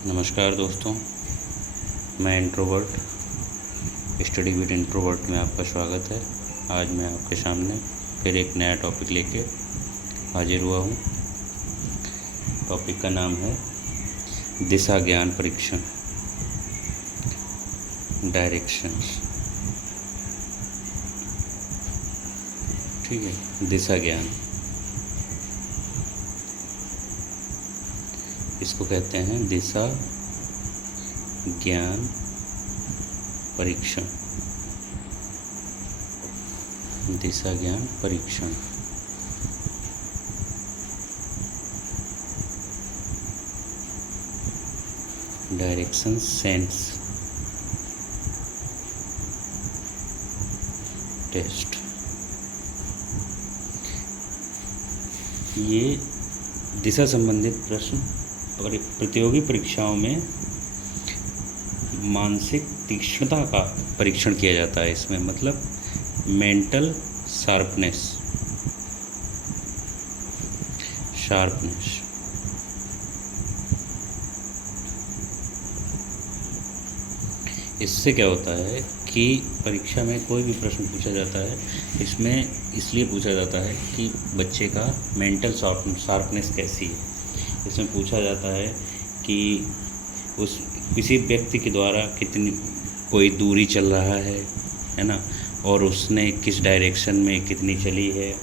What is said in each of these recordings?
नमस्कार दोस्तों, मैं इंट्रोवर्ट स्टडी विद इंट्रोवर्ट में आपका स्वागत है। आज मैं आपके सामने फिर एक नया टॉपिक लेके हाजिर हुआ हूँ। टॉपिक का नाम है दिशा ज्ञान परीक्षण, डायरेक्शंस। ठीक है, दिशा ज्ञान इसको कहते हैं, दिशा ज्ञान परीक्षण। दिशा ज्ञान परीक्षण डायरेक्शन सेंस टेस्ट। ये दिशा संबंधित प्रश्न और प्रतियोगी परीक्षाओं में मानसिक तीक्ष्णता का परीक्षण किया जाता है। इसमें मतलब मेंटल शार्पनेस। इससे क्या होता है कि परीक्षा में कोई भी प्रश्न पूछा जाता है, इसमें इसलिए पूछा जाता है कि बच्चे का मेंटल शार्पनेस कैसी है। इसमें पूछा जाता है कि उस किसी व्यक्ति के द्वारा कितनी कोई दूरी चल रहा है ना, और उसने किस डायरेक्शन में कितनी चली है,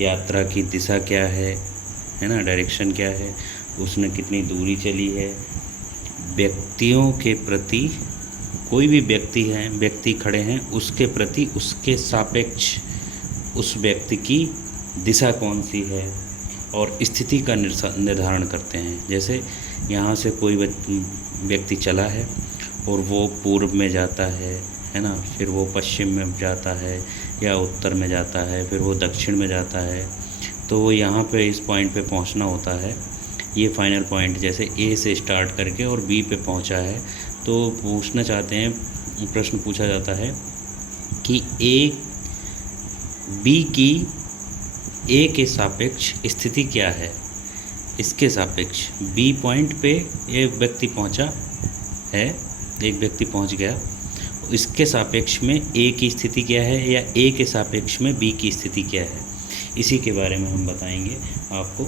यात्रा की दिशा क्या है ना, डायरेक्शन क्या है, उसने कितनी दूरी चली है। व्यक्तियों के प्रति, कोई भी व्यक्ति खड़े हैं, उसके प्रति उसके सापेक्ष उस व्यक्ति की दिशा कौन सी है और स्थिति का निर्धारण करते हैं। जैसे यहाँ से कोई व्यक्ति चला है और वो पूर्व में जाता है ना, फिर वो पश्चिम में जाता है या उत्तर में जाता है, फिर वो दक्षिण में जाता है, तो वो यहाँ पे इस पॉइंट पे पहुँचना होता है। ये फाइनल पॉइंट जैसे ए से स्टार्ट करके और बी पे पहुँचा है, तो पूछना चाहते हैं, प्रश्न पूछा जाता है कि ए के सापेक्ष स्थिति क्या है। इसके सापेक्ष बी पॉइंट पे एक व्यक्ति पहुंचा है, एक व्यक्ति पहुंच गया, इसके सापेक्ष में ए की स्थिति क्या है या ए के सापेक्ष में बी की स्थिति क्या है। इसी के बारे में हम बताएंगे आपको,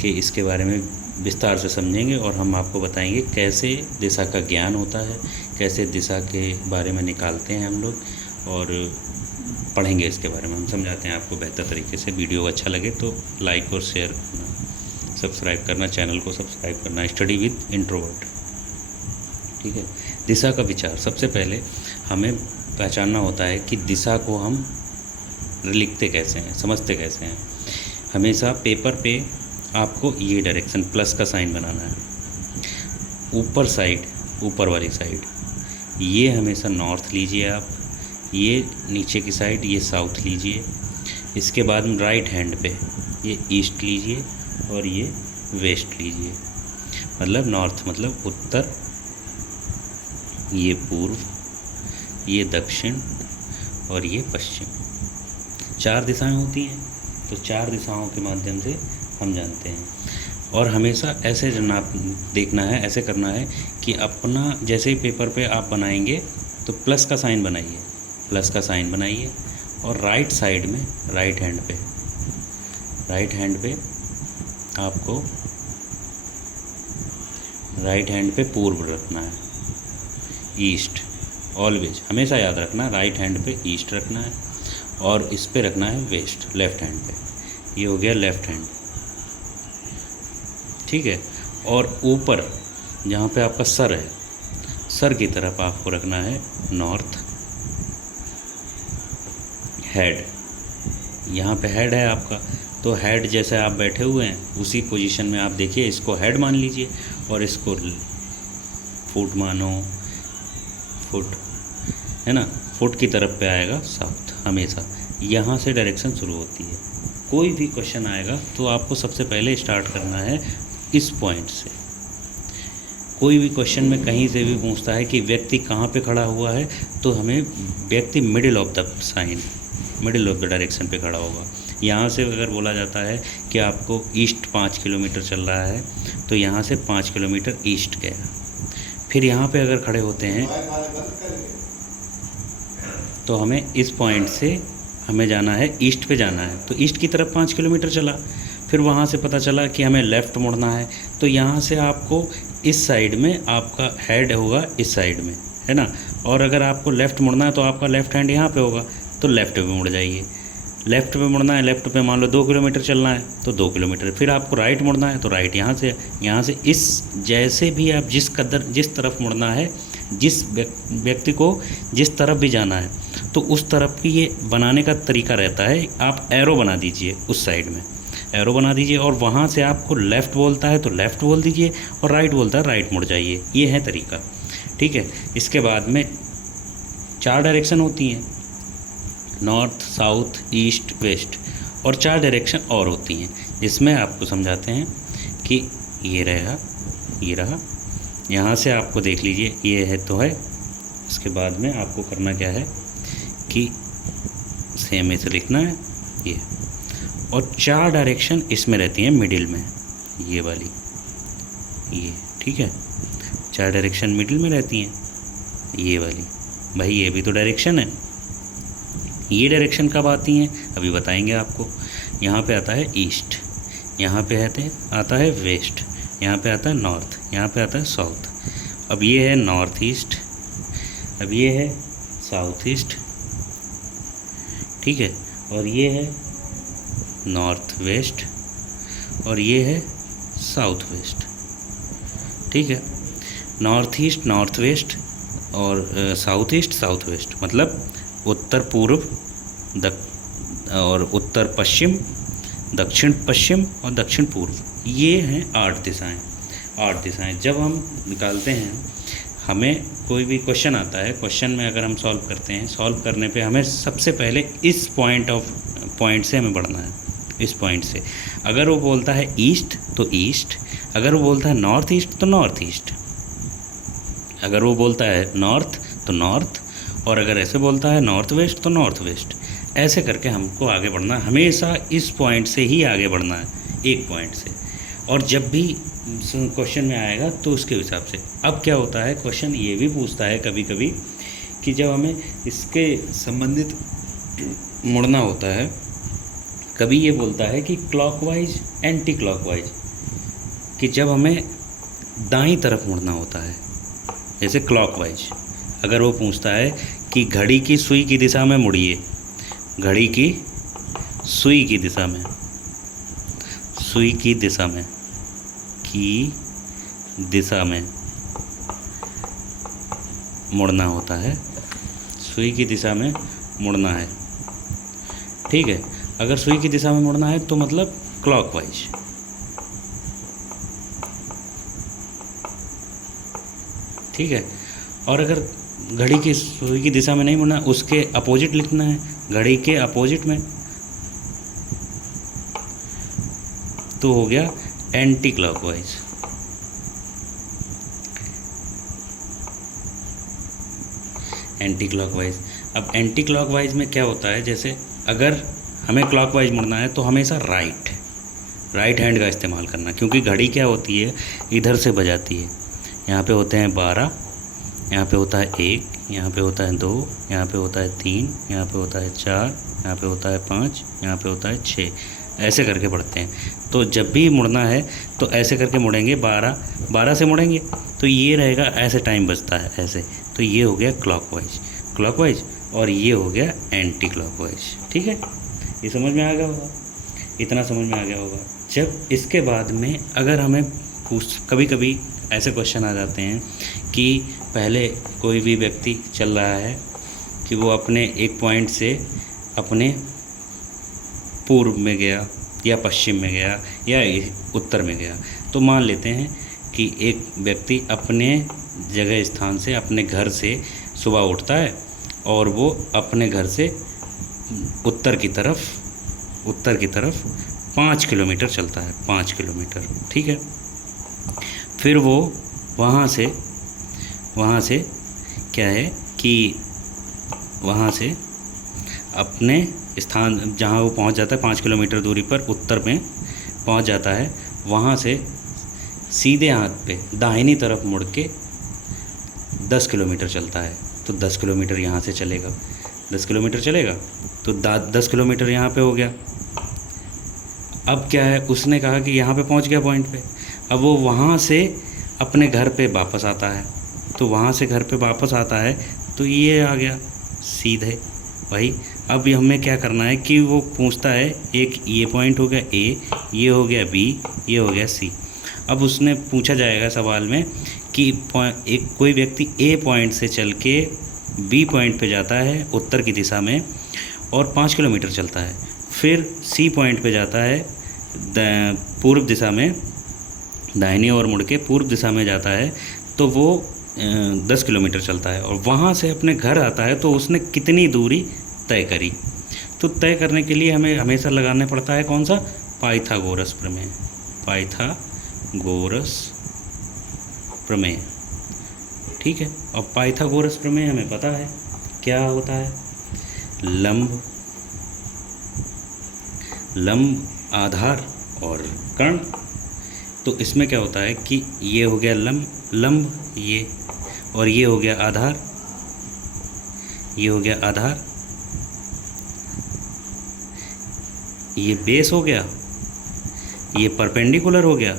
कि इसके बारे में विस्तार से समझेंगे और हम आपको बताएंगे कैसे दिशा का ज्ञान होता है, कैसे दिशा के बारे में निकालते हैं हम लोग, और पढ़ेंगे इसके बारे में। हम समझाते हैं आपको बेहतर तरीके से। वीडियो अच्छा लगे तो लाइक और शेयर करना, सब्सक्राइब करना, चैनल को सब्सक्राइब करना। Study with introvert. ठीक है, दिशा का विचार। सबसे पहले हमें पहचानना होता है कि दिशा को हम लिखते कैसे हैं, समझते कैसे हैं। हमेशा पेपर पे आपको ये डायरेक्शन प्लस का साइन बनाना है। ऊपर साइड, ऊपर वाली साइड ये हमेशा नॉर्थ लीजिए आप, ये नीचे की साइड ये साउथ लीजिए। इसके बाद में राइट हैंड पे ये ईस्ट लीजिए और ये वेस्ट लीजिए। मतलब नॉर्थ मतलब उत्तर, ये पूर्व, ये दक्षिण और ये पश्चिम। 4 दिशाएं होती हैं, तो 4 दिशाओं के माध्यम से हम जानते हैं। और हमेशा ऐसे देखना है, ऐसे करना है कि अपना जैसे ही पेपर पे आप बनाएंगे तो प्लस का साइन बनाइए, प्लस का साइन बनाइए। और राइट साइड में राइट हैंड पे आपको राइट हैंड पे पूर्व रखना है, ईस्ट। ऑलवेज हमेशा याद रखना, राइट हैंड पे ईस्ट रखना है और इस पे रखना है वेस्ट, लेफ़्ट हैंड पे। ये हो गया लेफ़्ट हैंड। ठीक है, और ऊपर जहाँ पे आपका सर है, सर की तरफ आपको रखना है नॉर्थ। हेड, यहाँ पे हेड है आपका, तो हेड जैसे आप बैठे हुए हैं उसी पोजीशन में आप देखिए, इसको हेड मान लीजिए और इसको फुट मानो, फुट है ना, फुट की तरफ पे आएगा साउथ। हमेशा यहाँ से डायरेक्शन शुरू होती है। कोई भी क्वेश्चन आएगा तो आपको सबसे पहले स्टार्ट करना है इस पॉइंट से। कोई भी क्वेश्चन में कहीं से भी पूछता है कि व्यक्ति कहाँ पे खड़ा हुआ है, तो हमें व्यक्ति middle of the sign, middle of the direction पे खड़ा होगा। यहाँ से अगर बोला जाता है कि आपको ईस्ट 5 किलोमीटर चल रहा है, तो यहाँ से 5 किलोमीटर ईस्ट गया। फिर यहाँ पे अगर खड़े होते हैं तो हमें इस पॉइंट से हमें जाना है, ईस्ट पे जाना है, तो ईस्ट की तरफ 5 किलोमीटर चला। फिर वहाँ से पता चला कि हमें लेफ़्ट मुड़ना है, तो यहाँ से आपको इस साइड में आपका हेड होगा, इस साइड में, है ना। और अगर आपको लेफ़्ट मुड़ना है तो आपका लेफ़्ट हैंड यहाँ पे होगा, तो लेफ़्ट पे मुड़ जाइए। लेफ़्ट पे मुड़ना है, लेफ़्ट पे मान लो 2 किलोमीटर चलना है तो 2 किलोमीटर। फिर आपको राइट मुड़ना है तो राइट यहाँ से इस जैसे भी आप जिस तरफ मुड़ना है, जिस व्यक्ति को जिस तरफ भी जाना है, तो उस तरफ की ये बनाने का तरीका रहता है। आप एरो बना दीजिए, उस साइड में एरो बना दीजिए, और वहाँ से आपको लेफ़्ट बोलता है तो लेफ़्ट बोल दीजिए, और राइट बोलता है राइट मुड़ जाइए। ये है तरीका, ठीक है। इसके बाद में 4 डायरेक्शन होती हैं, नॉर्थ, साउथ, ईस्ट, वेस्ट, और 4 डायरेक्शन और होती हैं, जिसमें आपको समझाते हैं कि ये रहा, यहाँ से आपको देख लीजिए, ये है तो है। इसके बाद में आपको करना क्या है कि सेम ऐसे लिखना है ये, और 4 डायरेक्शन इसमें रहती हैं मिडिल में, ये वाली, ये, ठीक है। 4 डायरेक्शन मिडिल में रहती हैं, ये वाली। भाई ये भी तो डायरेक्शन है। ये डायरेक्शन कब आती हैं अभी बताएंगे आपको। यहाँ पे आता है ईस्ट, यहाँ पे आता है वेस्ट, यहाँ पे आता है नॉर्थ, यहाँ पे आता है साउथ। अब ये है नॉर्थ ईस्ट, अब ये है साउथ ईस्ट, ठीक है, और ये है नॉर्थ वेस्ट, और ये है साउथ वेस्ट, ठीक है। नॉर्थ ईस्ट, नॉर्थ वेस्ट, और साउथ ईस्ट, साउथ वेस्ट, मतलब उत्तर पूर्व, और उत्तर पश्चिम, दक्षिण पश्चिम, और दक्षिण पूर्व। ये हैं 8 दिशाएं। 8 दिशाएं जब हम निकालते हैं, हमें कोई भी क्वेश्चन आता है, क्वेश्चन में अगर हम सॉल्व करते हैं, सॉल्व करने पे हमें सबसे पहले इस पॉइंट से हमें बढ़ना है, इस पॉइंट से। अगर वो बोलता है ईस्ट तो ईस्ट, अगर वो बोलता है नॉर्थ ईस्ट तो नॉर्थ ईस्ट, अगर वो बोलता है नॉर्थ तो नॉर्थ, और अगर ऐसे बोलता है नॉर्थ वेस्ट तो नॉर्थ वेस्ट। ऐसे करके हमको आगे बढ़ना है, हमेशा इस पॉइंट से ही आगे बढ़ना है, एक पॉइंट से। और जब भी क्वेश्चन में आएगा तो उसके हिसाब से। अब क्या होता है, क्वेश्चन ये भी पूछता है कभी कभी कि जब हमें इसके संबंधित मुड़ना होता है, कभी ये बोलता है कि क्लॉकवाइज, एंटी क्लॉकवाइज, कि जब हमें दाईं तरफ मुड़ना होता है, जैसे क्लॉकवाइज। अगर वो पूछता है कि घड़ी की सुई की दिशा में मुड़िए, घड़ी की सुई की दिशा में, सुई की दिशा में, की दिशा में मुड़ना होता है, सुई की दिशा में मुड़ना है, ठीक है। अगर सुई की दिशा में मुड़ना है तो मतलब क्लॉकवाइज, ठीक है। और अगर घड़ी की सुई की दिशा में नहीं मुड़ना, उसके अपोजिट लिखना है, घड़ी के अपोजिट में, तो हो गया एंटी क्लॉकवाइज। Anti clockwise. अब एंटी क्लॉकवाइज में क्या होता है, जैसे अगर हमें क्लॉकवाइज मुड़ना है तो हमेशा राइट हैंड का इस्तेमाल करना, क्योंकि घड़ी क्या होती है, इधर से बजाती है। यहाँ पे होते हैं 12, यहाँ पे होता है 1, यहाँ पे होता है 2, यहाँ पे होता है 3, यहाँ पे होता है 4, यहाँ पे होता है 5, यहाँ पे होता है 6, ऐसे करके पढ़ते हैं। तो जब भी मुड़ना है तो ऐसे करके मुड़ेंगे, 12 से मुड़ेंगे तो ये रहेगा, ऐसे टाइम बचता है ऐसे। तो ये हो गया क्लॉकवाइज, और ये हो गया एंटी क्लॉकवाइज, ठीक है। ये समझ में आ गया होगा, इतना समझ में आ गया होगा। जब इसके बाद में अगर हमें कभी कभी ऐसे क्वेश्चन आ जाते हैं कि पहले कोई भी व्यक्ति चल रहा है कि वो अपने एक पॉइंट से अपने पूर्व में गया, या पश्चिम में गया, या उत्तर में गया, तो मान लेते हैं कि एक व्यक्ति अपने जगह स्थान से, अपने घर से सुबह उठता है और वो अपने घर से उत्तर की तरफ 5 किलोमीटर चलता है, 5 किलोमीटर, ठीक है। फिर वो वहाँ से क्या है कि वहाँ से अपने स्थान जहाँ वो पहुंच जाता है 5 किलोमीटर दूरी पर उत्तर में पहुंच जाता है, वहाँ से सीधे हाथ पे दाहिनी तरफ मुड़ के 10 किलोमीटर चलता है। तो 10 किलोमीटर यहाँ से चलेगा, 10 किलोमीटर चलेगा तो 10 किलोमीटर यहाँ पे हो गया। अब क्या है, उसने कहा कि यहाँ पे पहुँच गया पॉइंट पे। अब वो वहाँ से अपने घर पे वापस आता है, तो वहाँ से घर पे वापस आता है तो ये आ गया सीधे भाई। अब हमें क्या करना है कि वो पूछता है, एक ये पॉइंट हो गया ए, ये हो गया बी, ये हो गया सी। अब उसने पूछा जाएगा सवाल में कि एक कोई व्यक्ति ए पॉइंट से चल के बी पॉइंट पे जाता है उत्तर की दिशा में और 5 किलोमीटर चलता है, फिर सी पॉइंट पे जाता है पूर्व दिशा में, दाहिनी ओर मुड़ के पूर्व दिशा में जाता है, तो वो 10 किलोमीटर चलता है और वहाँ से अपने घर आता है, तो उसने कितनी दूरी तय करी। तो तय करने के लिए हमें हमेशा लगाना पड़ता है कौन सा, पाइथागोरस प्रमेय। पाइथागोरस प्रमेय, ठीक है। और पाइथागोरस प्रमेय हमें पता है क्या होता है, लंब आधार और कर्ण। तो इसमें क्या होता है कि ये हो गया लंब ये, और ये हो गया आधार, ये हो गया आधार, ये बेस हो गया, ये परपेंडिकुलर हो गया,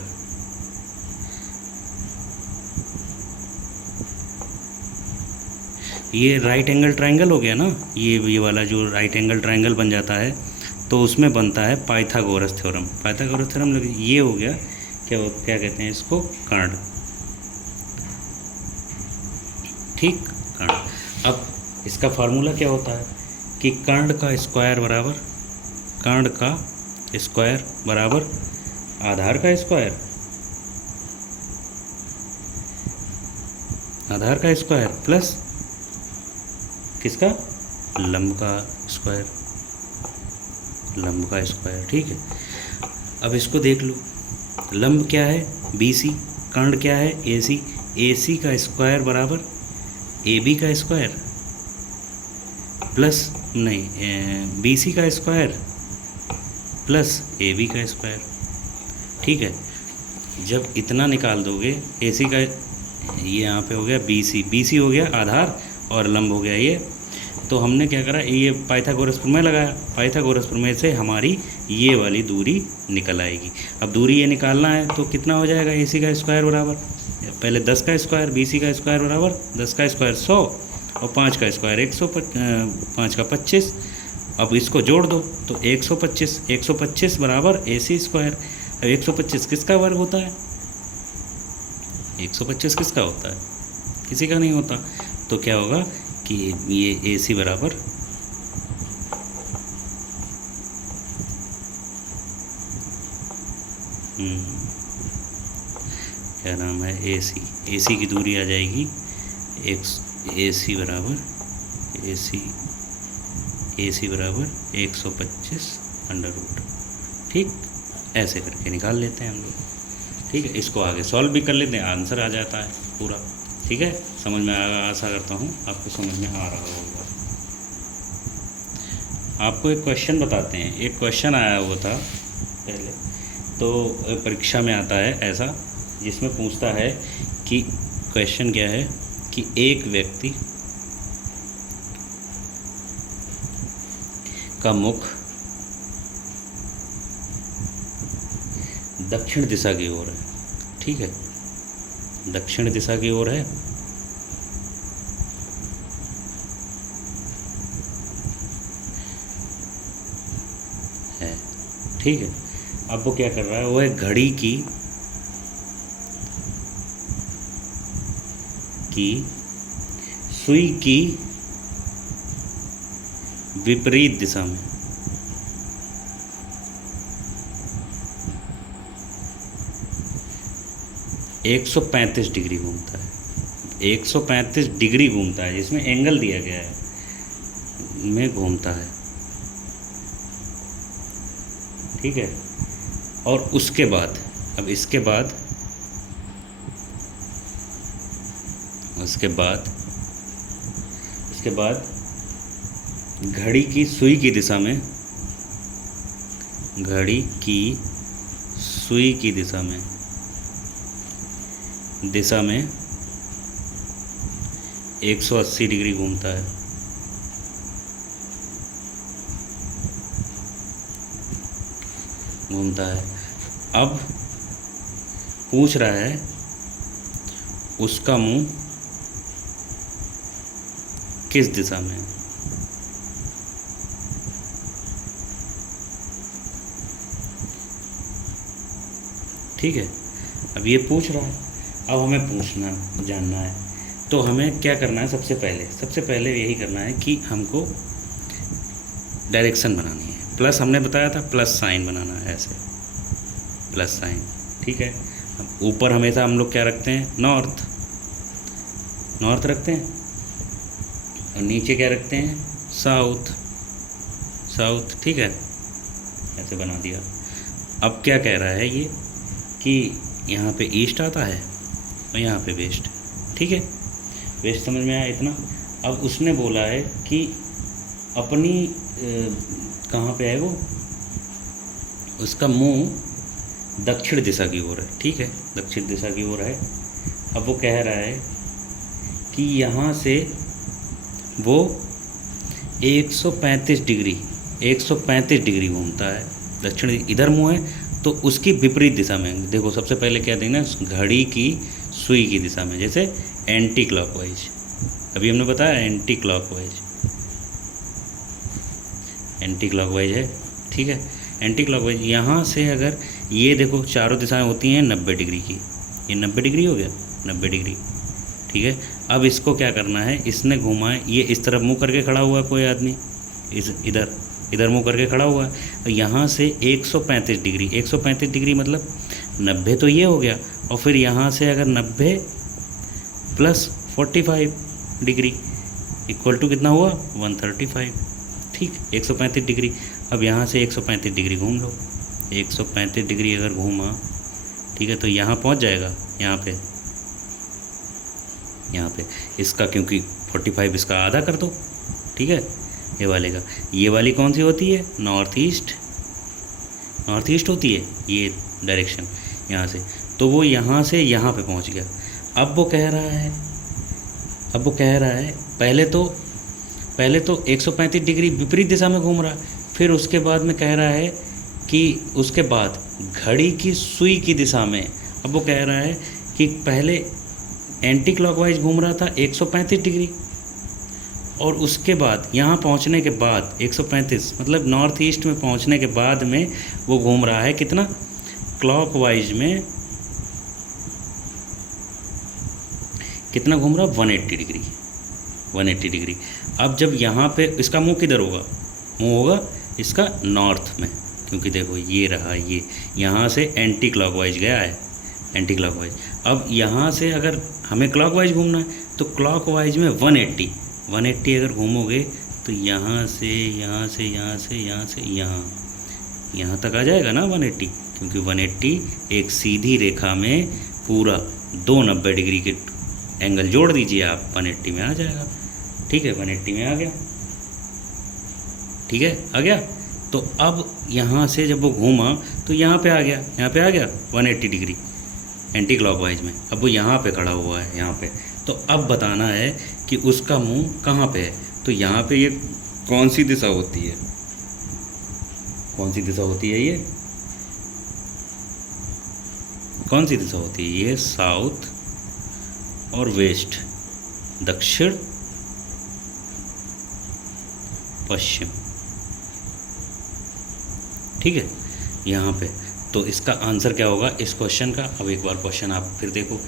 ये राइट एंगल ट्रायंगल हो गया ना, ये वाला जो राइट एंगल ट्रायंगल बन जाता है तो उसमें बनता है पाइथागोरस थ्योरम। पाइथागोरस थ्योरम ये हो गया, क्या कहते हैं इसको, कर्ण, ठीक, कर्ण। अब इसका फार्मूला क्या होता है कि कर्ण का स्क्वायर बराबर आधार का स्क्वायर प्लस किसका, लंब का स्क्वायर, ठीक है। अब इसको देख लो, लंब क्या है BC, कर्ण क्या है AC का स्क्वायर बराबर AB का स्क्वायर प्लस BC का स्क्वायर प्लस AB का स्क्वायर, ठीक है। जब इतना निकाल दोगे, AC का ये यहाँ पे हो गया BC हो गया आधार और लंब हो गया ये, तो हमने क्या करा, ये पाइथागोरस प्रमेय लगाया। पाइथागोरस प्रमेय से हमारी ये वाली दूरी निकल आएगी। अब दूरी ये निकालना है तो कितना हो जाएगा, AC का स्क्वायर बराबर पहले 10 का स्क्वायर, BC का स्क्वायर बराबर 10 का स्क्वायर 100 और 5 का स्क्वायर 5 का 25। अब इसको जोड़ दो तो 125 बराबर AC स्क्वायर। अब 125 किसका वर्ग होता है, 125 किसका होता है, किसी का नहीं होता। तो क्या होगा कि ये AC बराबर क्या नाम है, AC की दूरी आ जाएगी AC बराबर 125 अंडर रूट, ठीक। ऐसे करके निकाल लेते हैं हम लोग, ठीक है। इसको आगे सॉल्व भी कर लेते हैं, आंसर आ जाता है पूरा, ठीक है। समझ में आएगा, आशा करता हूँ आपको समझ में आ रहा होगा। आपको एक क्वेश्चन बताते हैं। एक क्वेश्चन आया हुआ था पहले, तो परीक्षा में आता है ऐसा, जिसमें पूछता है कि क्वेश्चन क्या है कि एक व्यक्ति का मुख दक्षिण दिशा की ओर है, ठीक है, दक्षिण दिशा की ओर है, ठीक है। अब वो क्या कर रहा है, वो एक घड़ी की सुई की विपरीत दिशा में 135 डिग्री घूमता है, 135 डिग्री घूमता है, जिसमें एंगल दिया गया है में घूमता है, ठीक है। और उसके बाद, अब इसके बाद घड़ी की सुई की दिशा में, घड़ी की सुई की दिशा में 180 डिग्री घूमता है। अब पूछ रहा है उसका मुंह किस दिशा में है। ठीक है, अब ये पूछ रहा है, अब हमें जानना है, तो हमें क्या करना है? सबसे पहले यही करना है कि हमको डायरेक्शन बनानी है। प्लस हमने बताया था, प्लस साइन बनाना है, ऐसे प्लस साइन। ठीक है, ऊपर हमेशा हम लोग क्या रखते हैं? नॉर्थ रखते हैं, और नीचे क्या रखते हैं? साउथ। ठीक है, ऐसे बना दिया। अब क्या कह रहा है ये कि यहाँ पे ईस्ट आता है और यहाँ पे वेस्ट। ठीक है, वेस्ट समझ में आया इतना। अब उसने बोला है कि अपनी कहाँ पे है वो, उसका मुंह दक्षिण दिशा की ओर है। ठीक है, दक्षिण दिशा की ओर है। अब वो कह रहा है कि यहाँ से वो 135 डिग्री घूमता है। दक्षिण इधर मुंह है तो उसकी विपरीत दिशा में। देखो सबसे पहले क्या देना, घड़ी की सुई की दिशा में, जैसे एंटी क्लॉकवाइज। अभी हमने बताया एंटी क्लॉकवाइज है। ठीक है, एंटी क्लॉकवाइज। यहाँ से अगर ये देखो चारों दिशाएं होती हैं 90 डिग्री की, ये 90 डिग्री हो गया, 90 डिग्री। ठीक है, अब इसको क्या करना है? इसने घुमा है, ये इस तरफ मुँह करके खड़ा हुआ है कोई आदमी, इधर मुँह करके खड़ा हुआ है। तो यहाँ से 135 डिग्री मतलब 90 तो ये हो गया, और फिर यहाँ से अगर 90 प्लस 45 डिग्री इक्वल टू कितना हुआ? 135। ठीक, 135 डिग्री। अब यहाँ से 135 डिग्री घूम लो, 135 डिग्री अगर घूमा, ठीक है, तो यहाँ पहुँच जाएगा, यहाँ पे इसका, क्योंकि 45 इसका आधा कर दो। ठीक है, ये वाले का, ये वाली कौन सी होती है? नॉर्थ ईस्ट होती है ये डायरेक्शन यहाँ से। तो वो यहाँ से यहाँ पे पहुँच गया। अब वो कह रहा है पहले तो 135 डिग्री विपरीत दिशा में घूम रहा है, फिर उसके बाद में कह रहा है कि उसके बाद घड़ी की सुई की दिशा में। अब वो कह रहा है कि पहले एंटी क्लॉकवाइज घूम रहा था 135 डिग्री, और उसके बाद यहाँ पहुँचने के बाद 135 मतलब नॉर्थ ईस्ट में पहुँचने के बाद में वो घूम रहा है कितना? क्लॉकवाइज में कितना घूम रहा? 180 डिग्री। अब जब यहाँ पे इसका मुंह किधर होगा? मुंह होगा इसका नॉर्थ में, क्योंकि देखो ये रहा, ये यहाँ से एंटी क्लॉकवाइज गया है, एंटी क्लॉकवाइज। अब यहाँ से अगर हमें क्लॉकवाइज घूमना है तो क्लॉकवाइज में 180 अगर घूमोगे तो यहाँ से यहाँ तक आ जाएगा ना 180, क्योंकि 180 एक सीधी रेखा में पूरा 290 डिग्री के एंगल जोड़ दीजिए आप, 180 में आ जाएगा। ठीक है, 180 में आ गया। ठीक है, आ गया। तो अब यहाँ से जब वो घूमा तो यहाँ पे आ गया 180 डिग्री एंटी क्लॉकवाइज में। अब वो यहाँ पे खड़ा हुआ है, यहाँ पे। तो अब बताना है कि उसका मुंह कहाँ पे है। तो यहाँ पे ये कौन सी दिशा होती है? ये कौन सी दिशा होती है? ये साउथ और वेस्ट, दक्षिण पश्चिम। ठीक है, यहाँ पे। तो इसका आंसर क्या होगा इस क्वेश्चन का? अब एक बार क्वेश्चन आप फिर देखो।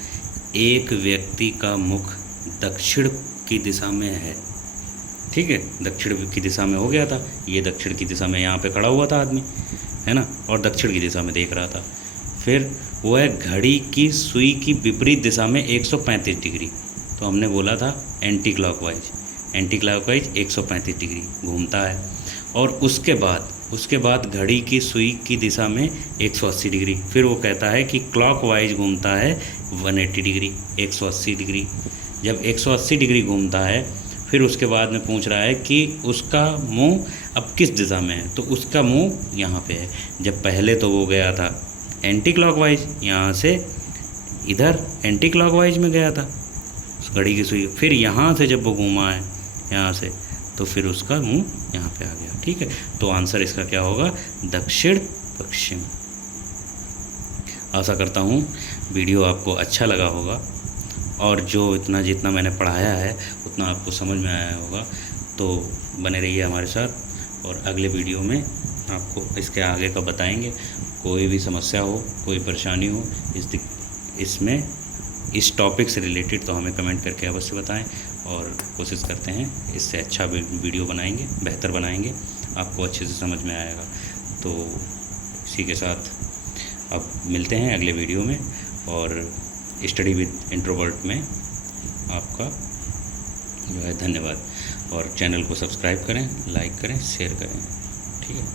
एक व्यक्ति का मुख दक्षिण की दिशा में है। ठीक है, दक्षिण की दिशा में हो गया था, ये दक्षिण की दिशा में यहाँ पे खड़ा हुआ था आदमी, है ना, और दक्षिण की दिशा में देख रहा था। फिर वो है घड़ी की सुई की विपरीत दिशा में 135 डिग्री। तो हमने बोला था एंटी क्लॉकवाइज 135 डिग्री घूमता है। और उसके बाद घड़ी की सुई की दिशा में 180 डिग्री। फिर वो कहता है कि क्लॉकवाइज घूमता है 180 डिग्री, 180 डिग्री। जब 180 डिग्री घूमता है फिर उसके बाद में पूछ रहा है कि उसका मुंह अब किस दिशा में है, तो उसका मुंह यहाँ पे है। जब पहले तो वो गया था एंटी क्लॉकवाइज, यहाँ से इधर एंटी क्लॉकवाइज में गया था उस घड़ी की सुई, फिर यहाँ से जब वो घूमा है यहाँ से, तो फिर उसका मुंह यहाँ पे आ गया। ठीक है, तो आंसर इसका क्या होगा, दक्षिण पश्चिम। आशा करता हूँ वीडियो आपको अच्छा लगा होगा और जो जितना मैंने पढ़ाया है उतना आपको समझ में आया होगा। तो बने रहिए हमारे साथ और अगले वीडियो में आपको इसके आगे का बताएंगे। कोई भी समस्या हो, कोई परेशानी हो इसमें इस टॉपिक से रिलेटेड, तो हमें कमेंट करके अवश्य बताएं और कोशिश करते हैं इससे अच्छा वीडियो बनाएंगे, बेहतर बनाएंगे, आपको अच्छे से समझ में आएगा। तो इसी के साथ अब मिलते हैं अगले वीडियो में, और स्टडी विद इंट्रोवर्ट में आपका जो है धन्यवाद। और चैनल को सब्सक्राइब करें, लाइक करें, शेयर करें। ठीक है,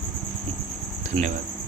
धन्यवाद।